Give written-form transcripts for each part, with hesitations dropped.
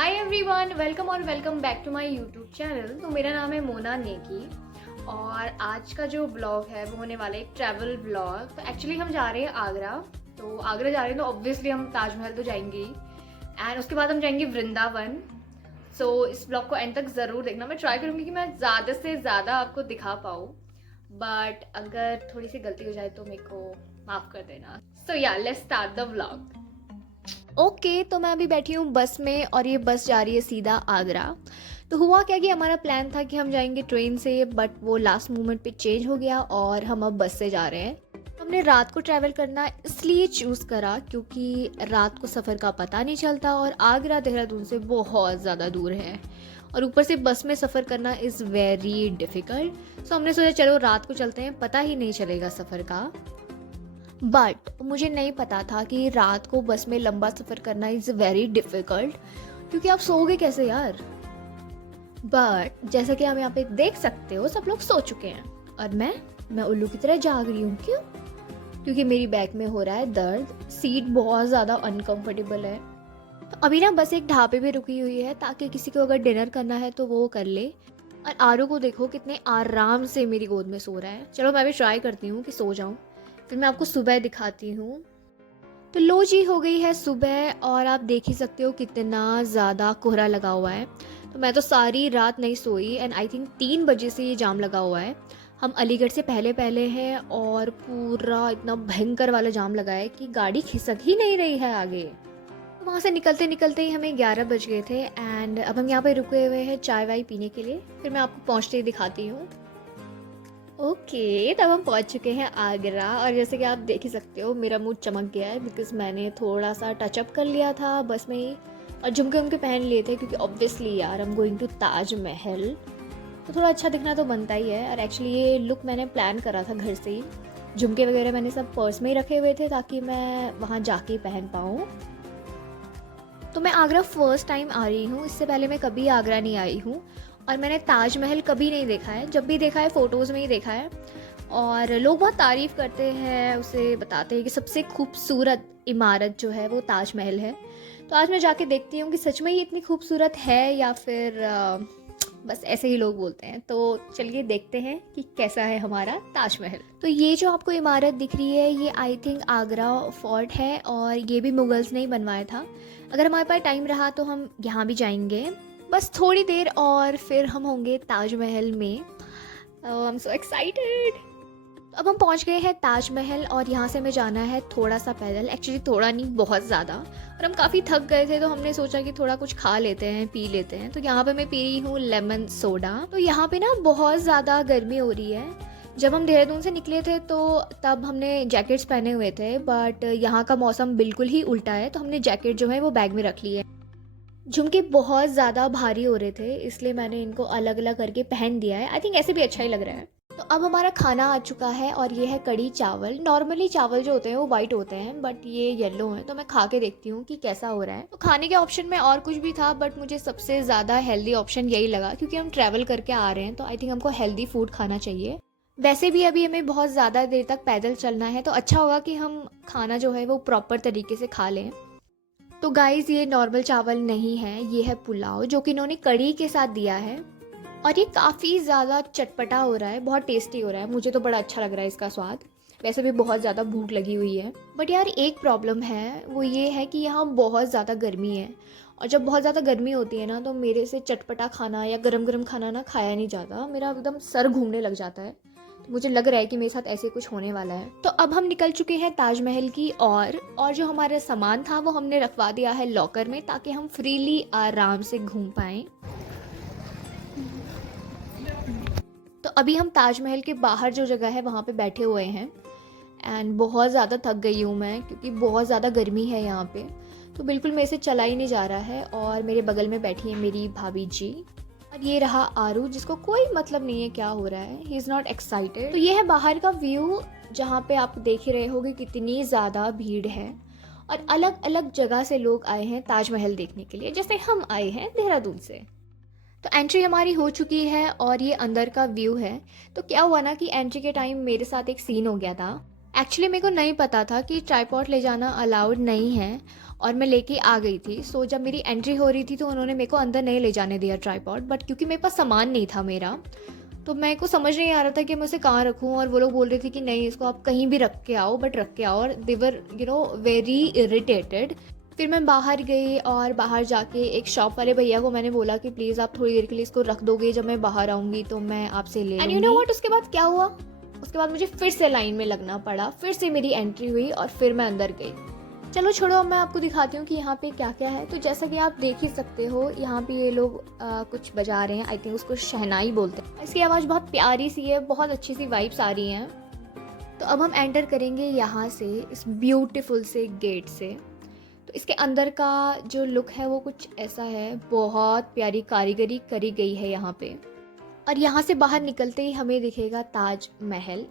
Hi everyone, welcome back to my YouTube channel. तो मेरा नाम है मोना नेकी और आज का जो ब्लॉग है वो होने वाला है एक ट्रैवल ब्लॉग। तो एक्चुअली हम जा रहे हैं आगरा। तो आगरा जा रहे हैं तो ऑब्वियसली हम ताजमहल तो जाएंगे ही एंड उसके बाद हम जाएंगे वृंदावन। सो इस ब्लॉग को एंड तक ज़रूर देखना। मैं ट्राई करूँगी कि मैं ज़्यादा से ज़्यादा आपको दिखा पाऊँ, बट अगर थोड़ी सी गलती हो जाए तो मेरे को माफ़ कर देना। सो या let's start the vlog. Okay तो मैं अभी बैठी हूँ बस में और ये बस जा रही है सीधा आगरा। तो हुआ क्या कि हमारा प्लान था कि हम जाएंगे ट्रेन से, बट वो लास्ट मोमेंट पे चेंज हो गया और हम अब बस से जा रहे हैं। हमने रात को ट्रैवल करना इसलिए चूज़ करा क्योंकि रात को सफ़र का पता नहीं चलता और आगरा देहरादून से बहुत ज़्यादा दूर है और ऊपर से बस में सफ़र करना इज़ वेरी डिफ़िकल्ट। सो हमने सोचा चलो रात को चलते हैं, पता ही नहीं चलेगा सफ़र का। बट मुझे नहीं पता था कि रात को बस में लंबा सफ़र करना इज़ वेरी डिफ़िकल्ट, क्योंकि आप सोओगे कैसे यार। बट जैसा कि आप यहाँ पे देख सकते हो सब लोग सो चुके हैं और मैं उल्लू की तरह जाग रही हूँ। क्यों? क्योंकि मेरी बैक में हो रहा है दर्द, सीट बहुत ज़्यादा अनकंफर्टेबल है। तो अभी ना बस एक ढाबे पे रुकी हुई है ताकि किसी को अगर डिनर करना है तो वो कर ले। और आरू को देखो कितने आराम से मेरी गोद में सो रहा है। चलो मैं भी ट्राई करती हूँ कि सो जाऊँ, फिर मैं आपको सुबह दिखाती हूँ। तो लो जी हो गई है सुबह और आप देख ही सकते हो कितना ज़्यादा कोहरा लगा हुआ है। तो मैं तो सारी रात नहीं सोई एंड आई थिंक 3 बजे से ये जाम लगा हुआ है। हम अलीगढ़ से पहले पहले हैं और पूरा इतना भयंकर वाला जाम लगा है कि गाड़ी खिसक ही नहीं रही है आगे। वहाँ से निकलते निकलते ही हमें 11 बज गए थे एंड अब हम यहाँ पे रुके हुए हैं चाय वाय पीने के लिए। फिर मैं आपको पहुँचते ही दिखाती हूँ। ओके तब हम पहुंच चुके हैं आगरा और जैसे कि आप देख ही सकते हो मेरा मूड चमक गया है बिकॉज मैंने थोड़ा सा टचअप कर लिया था बस में ही और झुमके उमके पहन लिए थे क्योंकि ऑब्वियसली यार हम गोइंग टू ताजमहल, तो थोड़ा अच्छा दिखना तो बनता ही है। और एक्चुअली ये लुक मैंने प्लान करा था घर से ही। झुमके वगैरह मैंने सब पर्स में ही रखे हुए थे ताकि मैं वहाँ जाके पहन पाऊँ। तो मैं आगरा फर्स्ट टाइम आ रही हूँ, इससे पहले मैं कभी आगरा नहीं आई हूँ और मैंने ताजमहल कभी नहीं देखा है। जब भी देखा है फ़ोटोज़ में ही देखा है और लोग बहुत तारीफ़ करते हैं, उसे बताते हैं कि सबसे खूबसूरत इमारत जो है वो ताजमहल है। तो आज मैं जाके देखती हूँ कि सच में ही इतनी खूबसूरत है या फिर बस ऐसे ही लोग बोलते हैं। तो चलिए देखते हैं कि कैसा है हमारा ताजमहल। तो ये जो आपको इमारत दिख रही है ये आई थिंक आगरा फोर्ट है और ये भी मुगल्स ने ही बनवाया था। अगर हमारे पास टाइम रहा तो हम यहाँ भी जाएंगे, बस थोड़ी देर और फिर हम होंगे ताजमहल में। I am so excited. अब हम पहुंच गए हैं ताजमहल और यहाँ से हमें जाना है थोड़ा सा पैदल, एक्चुअली थोड़ा नहीं बहुत ज़्यादा। और हम काफ़ी थक गए थे तो हमने सोचा कि थोड़ा कुछ खा लेते हैं, पी लेते हैं। तो यहाँ पे मैं पी रही हूँ लेमन सोडा। तो यहाँ पे ना बहुत ज़्यादा गर्मी हो रही है। जब हम देहरादून से निकले थे तो तब हमने जैकेट्स पहने हुए थे, बट यहाँ का मौसम बिल्कुल ही उल्टा है तो हमने जैकेट जो है वो बैग में रख ली है। झुमके बहुत ज़्यादा भारी हो रहे थे इसलिए मैंने इनको अलग अलग करके पहन दिया है। आई थिंक ऐसे भी अच्छा ही लग रहा है। तो अब हमारा खाना आ चुका है और ये है कढ़ी चावल। नॉर्मली चावल जो होते हैं वो वाइट होते हैं बट ये येलो हैं, तो मैं खा के देखती हूँ कि कैसा हो रहा है। तो खाने के ऑप्शन में और कुछ भी था बट मुझे सबसे ज़्यादा हेल्दी ऑप्शन यही लगा क्योंकि हम ट्रैवल करके आ रहे हैं तो आई थिंक हमको हेल्दी फूड खाना चाहिए। वैसे भी अभी हमें बहुत ज़्यादा देर तक पैदल चलना है तो अच्छा होगा कि हम खाना जो है वो प्रॉपर तरीके से खा लें। तो गाइज़ ये नॉर्मल चावल नहीं है, ये है पुलाव जो कि इन्होंने कढ़ी के साथ दिया है और ये काफ़ी ज़्यादा चटपटा हो रहा है, बहुत टेस्टी हो रहा है। मुझे तो बड़ा अच्छा लग रहा है इसका स्वाद। वैसे भी बहुत ज़्यादा भूख लगी हुई है बट यार एक प्रॉब्लम है, वो ये है कि यहाँ बहुत ज़्यादा गर्मी है और जब बहुत ज़्यादा गर्मी होती है ना तो मेरे से चटपटा खाना या गरम गरम खाना ना खाया नहीं जाता, मेरा एकदम सर घूमने लग जाता है। तो मुझे लग रहा है कि मेरे साथ ऐसे कुछ होने वाला है। तो अब हम निकल चुके हैं ताजमहल की और जो हमारा सामान था वो हमने रखवा दिया है लॉकर में ताकि हम फ्रीली आराम से घूम पाएँ। तो अभी हम ताजमहल के बाहर जो जगह है वहाँ पे बैठे हुए हैं एंड बहुत ज़्यादा थक गई हूँ मैं क्योंकि बहुत ज़्यादा गर्मी है यहाँ पे। तो बिल्कुल मेरे से चला ही नहीं जा रहा है और मेरे बगल में बैठी है मेरी भाभी जी और ये रहा आरू जिसको कोई मतलब नहीं है क्या हो रहा है, ही इज़ नॉट एक्साइटेड। तो ये है बाहर का व्यू जहाँ पे आप देख ही रहे होगे कितनी ज़्यादा भीड़ है और अलग अलग जगह से लोग आए हैं ताजमहल देखने के लिए, जैसे हम आए हैं देहरादून से। तो एंट्री हमारी हो चुकी है और ये अंदर का व्यू है। तो क्या हुआ ना कि एंट्री के टाइम मेरे साथ एक सीन हो गया था। एक्चुअली मेरे को नहीं पता था कि ट्राइपॉड ले जाना अलाउड नहीं है और मैं लेके आ गई थी। सो जब मेरी एंट्री हो रही थी तो उन्होंने मेरे को अंदर नहीं ले जाने दिया ट्राइपॉड, बट क्योंकि मेरे पास सामान नहीं था मेरा, तो मेरे को समझ नहीं आ रहा था कि मैं उसे कहाँ रखूँ। और वो लोग बोल रहे थे कि नहीं, इसको आप कहीं भी रख के आओ, बट रख के आओ। और दे वर वेरी इरिटेटेड। फिर मैं बाहर गई और बाहर जाके एक शॉप वाले भैया को मैंने बोला कि प्लीज़ आप थोड़ी देर के लिए इसको रख दोगे, जब मैं बाहर आऊँगी तो मैं आपसे ले लूँगी। एंड यू नो व्हाट, उसके बाद क्या हुआ, उसके बाद मुझे फिर से लाइन में लगना पड़ा, फिर से मेरी एंट्री हुई और फिर मैं अंदर गई। चलो छोड़ो, अब मैं आपको दिखाती हूँ कि यहाँ पे क्या क्या है। तो जैसा कि आप देख ही सकते हो, यहाँ पे ये लोग कुछ बजा रहे हैं, आई थिंक उसको शहनाई बोलते हैं। इसकी आवाज़ बहुत प्यारी सी है, बहुत अच्छी सी वाइब्स आ रही हैं। तो अब हम एंटर करेंगे यहाँ से, इस ब्यूटीफुल से गेट से। तो इसके अंदर का जो लुक है वो कुछ ऐसा है, बहुत प्यारी कारीगरी करी गई है यहाँ पे। और यहाँ से बाहर निकलते ही हमें दिखेगा ताज महल।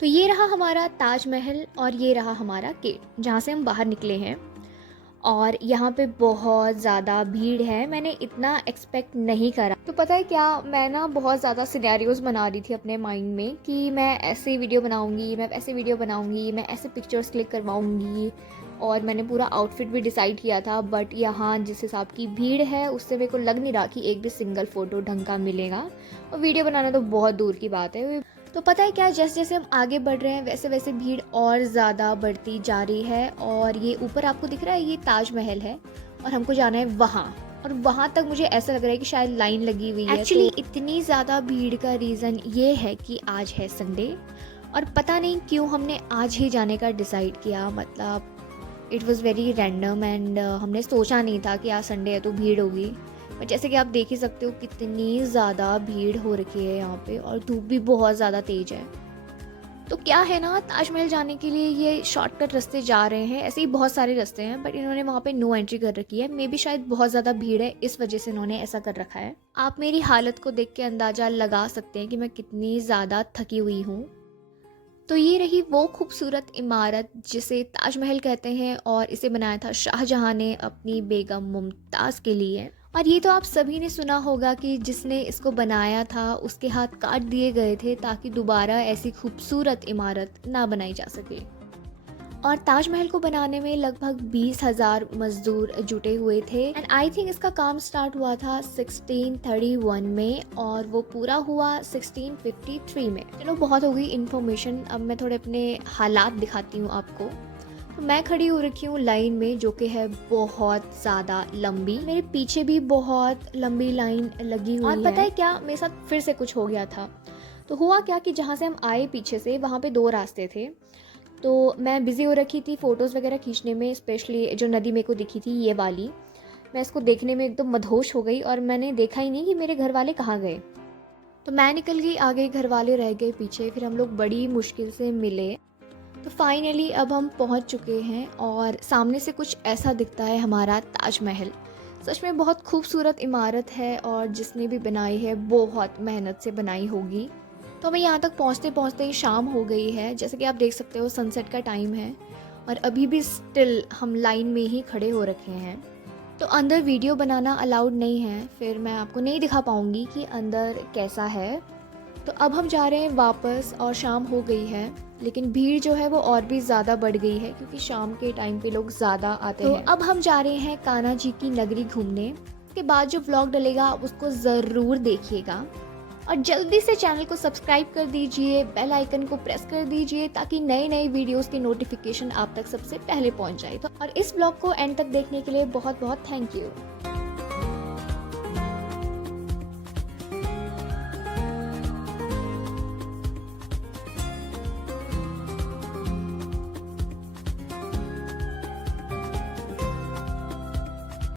तो ये रहा हमारा ताज महल और ये रहा हमारा गेट जहाँ से हम बाहर निकले हैं। और यहाँ पे बहुत ज़्यादा भीड़ है, मैंने इतना एक्सपेक्ट नहीं करा। तो पता है क्या, मैं ना बहुत ज़्यादा सिनेरियोज़ बना रही थी अपने माइंड में कि मैं ऐसे वीडियो बनाऊँगी, मैं ऐसे वीडियो बनाऊँगी, मैं ऐसे पिक्चर्स क्लिक करवाऊँगी। और मैंने पूरा आउटफिट भी डिसाइड किया था, बट यहाँ जिस हिसाब की भीड़ है उससे मेरे को लग नहीं रहा कि एक भी सिंगल फ़ोटो ढंग का मिलेगा। और वीडियो बनाना तो बहुत दूर की बात है। तो पता है क्या, जैसे जैसे हम आगे बढ़ रहे हैं वैसे वैसे भीड़ और ज़्यादा बढ़ती जा रही है। और ये ऊपर आपको दिख रहा है, ये ताज महल है और हमको जाना है वहाँ। और वहाँ तक मुझे ऐसा लग रहा है कि शायद लाइन लगी हुई है। एक्चुअली इतनी ज़्यादा भीड़ का रीज़न ये है कि आज है संडे, और पता नहीं क्यों हमने आज ही जाने का डिसाइड किया। मतलब it was very random and हमने सोचा नहीं था कि आज संडे है तो भीड़ होगी। बट जैसे कि आप देख ही सकते हो कितनी ज़्यादा भीड़ हो रखी है यहाँ पे, और धूप भी बहुत ज़्यादा तेज है। तो क्या है ना, ताजमहल जाने के लिए ये शॉर्टकट रास्ते जा रहे हैं, ऐसे ही बहुत सारे रास्ते हैं, बट इन्होंने वहाँ पे नो एंट्री कर रखी है। मे बी शायद बहुत ज़्यादा भीड़ है, इस वजह से इन्होंने ऐसा कर रखा है। आप मेरी हालत को देख के अंदाज़ा लगा सकते हैं कि मैं कितनी ज़्यादा थकी हुई हूँ। तो ये रही वो खूबसूरत इमारत जिसे ताजमहल कहते हैं, और इसे बनाया था शाहजहां ने अपनी बेगम मुमताज़ के लिए। और ये तो आप सभी ने सुना होगा कि जिसने इसको बनाया था उसके हाथ काट दिए गए थे ताकि दोबारा ऐसी खूबसूरत इमारत ना बनाई जा सके। और ताजमहल को बनाने में लगभग 20,000 मजदूर जुटे हुए थे। एंड आई थिंक इसका काम स्टार्ट हुआ था 1631 में और वो पूरा हुआ 1653 में। चलो बहुत हो गई इन्फॉर्मेशन, अब मैं थोड़े अपने हालात दिखाती हूँ आपको। तो मैं खड़ी हो रखी हूँ लाइन में, जो कि है बहुत ज़्यादा लंबी। मेरे पीछे भी बहुत लंबी लाइन लगी हुई है। और पता है क्या, मेरे साथ फिर से कुछ हो गया था। तो हुआ क्या कि जहाँ से हम आए पीछे से, वहाँ पे 2 रास्ते थे। तो मैं बिज़ी हो रखी थी फ़ोटोज़ वगैरह खींचने में, स्पेशली जो नदी मेरे को दिखी थी ये वाली। मैं इसको देखने में एकदम मदहोश हो गई और मैंने देखा ही नहीं कि मेरे घर वाले कहाँ गए। तो मैं निकल गई आगे, घर वाले रह गए पीछे। फिर हम लोग बड़ी मुश्किल से मिले। तो फाइनली अब हम पहुंच चुके हैं और सामने से कुछ ऐसा दिखता है हमारा ताजमहल। सच में बहुत खूबसूरत इमारत है और जिसने भी बनाई है बहुत मेहनत से बनाई होगी। तो हमें यहाँ तक पहुँचते पहुँचते ही शाम हो गई है। जैसे कि आप देख सकते हो सनसेट का टाइम है और अभी भी स्टिल हम लाइन में ही खड़े हो रखे हैं। तो अंदर वीडियो बनाना अलाउड नहीं है, फिर मैं आपको नहीं दिखा पाऊँगी कि अंदर कैसा है। तो अब हम जा रहे हैं वापस और शाम हो गई है, लेकिन भीड़ जो है वो और भी ज़्यादा बढ़ गई है क्योंकि शाम के टाइम पे लोग ज़्यादा आते हैं। तो अब हम जा रहे हैं कान्हा जी की नगरी घूमने। उसके बाद जो व्लॉग डलेगा आप उसको ज़रूर देखिएगा और जल्दी से चैनल को सब्सक्राइब कर दीजिए, बेल आइकन को प्रेस कर दीजिए ताकि नए नए वीडियोस की नोटिफिकेशन आप तक सबसे पहले पहुंच जाए। तो और इस व्लॉग को एंड तक देखने के लिए बहुत बहुत थैंक यू।